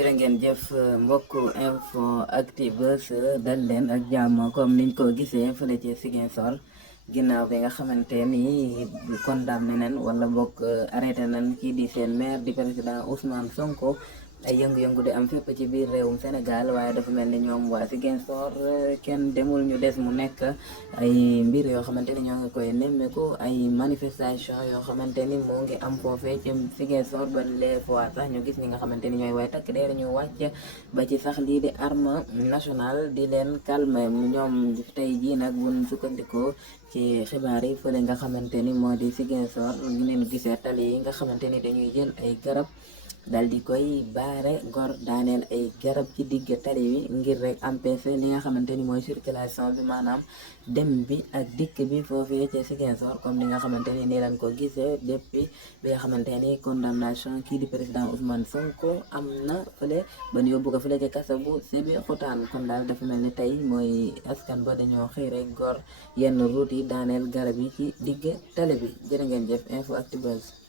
jërë ngeen jëf mbokk info Actubuzz dal leen ak jàmm comme niñ ko gisee fële ci Ziguinchor ginnaaw bi nga xamante ni condamné nañ wala mbokk arrêté nañ kii di seen maire di président Ousmane Sonko. ay yëngu-yëngu di am fépp ci biir réewum Sénégal waaye dafa mel ni ñoom waa Ziguinchor kenn demul ñu des mu nekk ay mbir yoo xamante ni ñoo ngi koy nemmeeku ay manifestation yoo xamante ni moo ngi am foofee ci Ziguinchor ba les fois sax ñu gis ñi nga xamante ni ñooy way takk der ñu wàcc ba ci sax lii di arme nationale di leen calmer ñoom tey jii nag buñ sukkandikoo ci xibaar yi fële nga xamante ni moo di Ziguinchor ñu leen gisee tali yi nga xamante ni dañuy jël ay garab dal di koy baare gor daaneel ay garab ci digg tali bi ngir rek empêcher li nga xamante ni mooy circulation bi maanaam dem bi ak dikk bi foofee ca Ziguinchor comme li nga xamante ni nii lañ ko gisee depuis bi nga xamante ni condamnation kii di président Ousmane Sonko am na fële ba ñu yóbbu ko fële ca kaso bu Sébikotane kon daal dafa mel ni tey mooy askan ba dañoo xëy rek gor yenn route yi daaneel garab yi ci digg tali bi jërë ngeen jëf info Actubuzz.